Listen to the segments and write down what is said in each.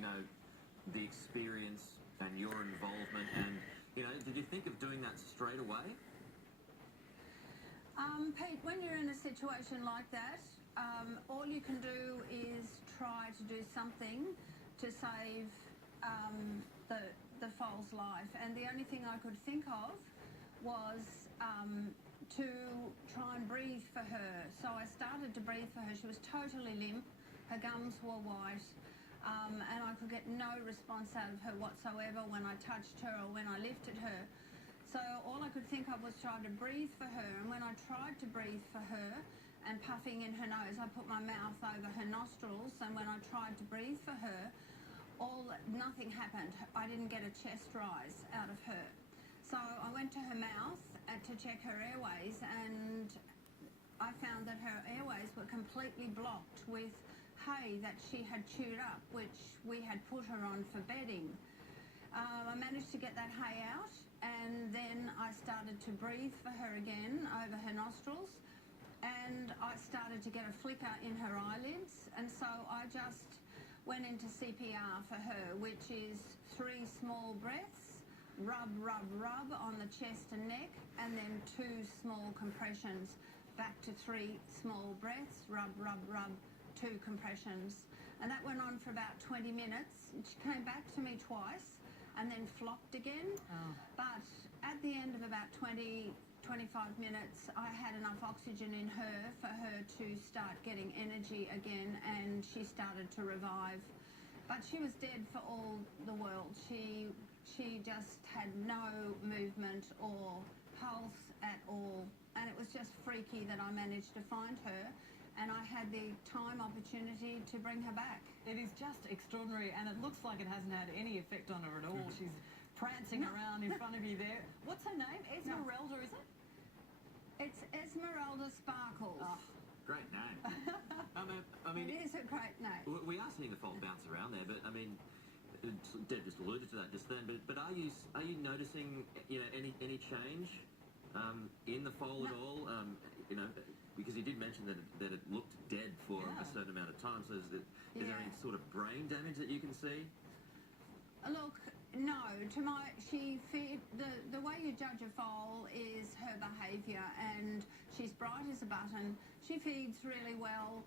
you know, the experience and your involvement, and, you know, did you think of doing that straight away? Pete, when you're in a situation like that, all you can do is try to do something to save the foal's life. And the only thing I could think of was to try and breathe for her. So I started to breathe for her. She was totally limp. Her gums were white. And I could get no response out of her whatsoever when I touched her or when I lifted her. So all I could think of was trying to breathe for her. And when I tried to breathe for her and puffing in her nose, I put my mouth over her nostrils. And when I tried to breathe for her, nothing happened. I didn't get a chest rise out of her. So I went to her mouth to check her airways, and I found that her airways were completely blocked with hay that she had chewed up, which we had put her on for bedding. I managed to get that hay out, and then I started to breathe for her again over her nostrils, and I started to get a flicker in her eyelids, and so I just went into CPR for her, which is 3 small breaths, rub, rub, rub on the chest and neck, and then 2 small compressions, back to 3 small breaths, rub, rub, rub, 2 compressions. And that went on for about 20 minutes. She came back to me twice and then flopped again. Oh. But at the end of about 20, 25 minutes, I had enough oxygen in her for her to start getting energy again, and she started to revive. But she was dead for all the world. She just had no movement or pulse at all. And it was just freaky that I managed to find her, and I had the opportunity to bring her back. It is just extraordinary, and it looks like it hasn't had any effect on her at all. She's prancing around in front of you there. What's her name? Esmeralda, is it? It's Esmeralda Sparkles. Oh. Great name. I mean, it is a great name. We are seeing the foal bounce around there, but I mean, Deb just alluded to that just then. But are you noticing, you know, any change in the foal at all? You know, because you did mention that it looked dead for a certain amount of time. So is there any sort of brain damage that you can see? Look, no. The way you judge a foal is her behaviour, and she's bright as a button. She feeds really well.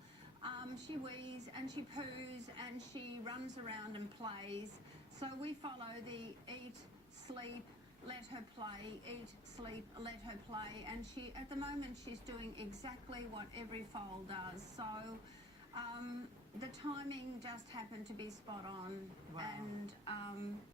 She wheezes and she poos and she runs around and plays. So we follow the eat, sleep, let her play, eat, sleep, let her play. And at the moment, she's doing exactly what every foal does. So the timing just happened to be spot on. Wow. And